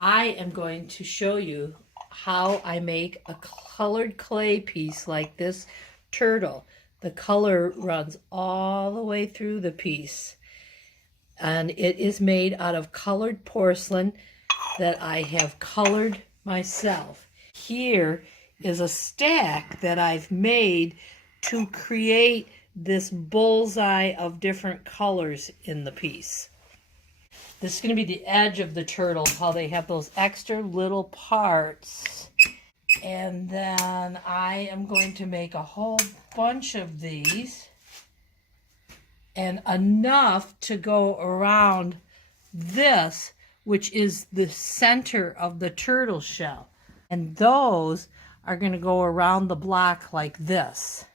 I am going to show you how I make a colored clay piece like this turtle. The color runs all the way through the piece, and it is made out of colored porcelain that I have colored myself. Here is a stack that I've made to create this bullseye of different colors in the piece. This is going to be the edge of the turtle, how they have those extra little parts. And then I am going to make a whole bunch of these, and enough to go around this, which is the center of the turtle shell. And those are going to go around the block like this.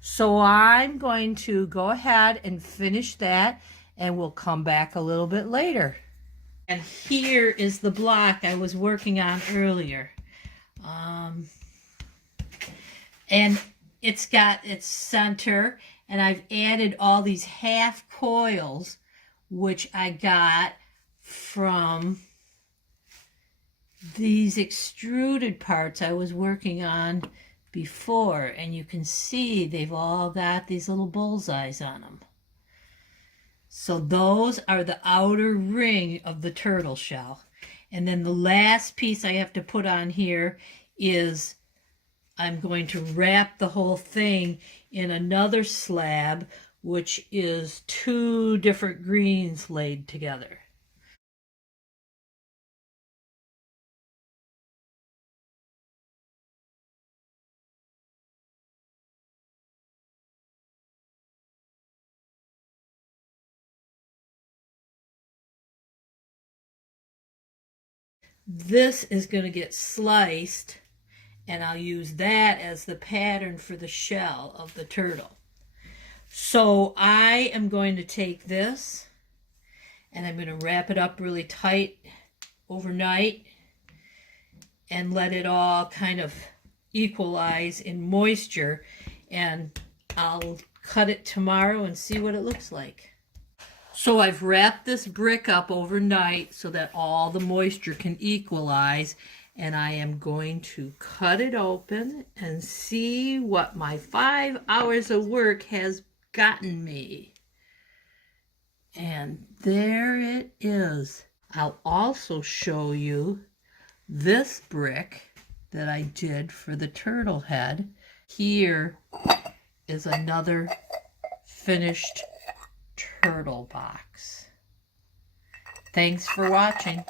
So I'm going to go ahead and finish that, and we'll come back a little bit later. And here is the block I was working on earlier. And it's got its center, and I've added all these half coils, which I got from these extruded parts I was working on before, and you can see they've all got these little bullseyes on them. So those are the outer ring of the turtle shell. And then the last piece I have to put on here is I'm going to wrap the whole thing in another slab, which is 2 different greens laid together. This is going to get sliced, and I'll use that as the pattern for the shell of the turtle. So I am going to take this, and I'm going to wrap it up really tight overnight and let it all kind of equalize in moisture, and I'll cut it tomorrow and see what it looks like. So I've wrapped this brick up overnight so that all the moisture can equalize, and I am going to cut it open and see what my 5 hours of work has gotten me. And there it is. I'll also show you this brick that I did for the turtle head. Here is another finished turtle box. Thanks for watching.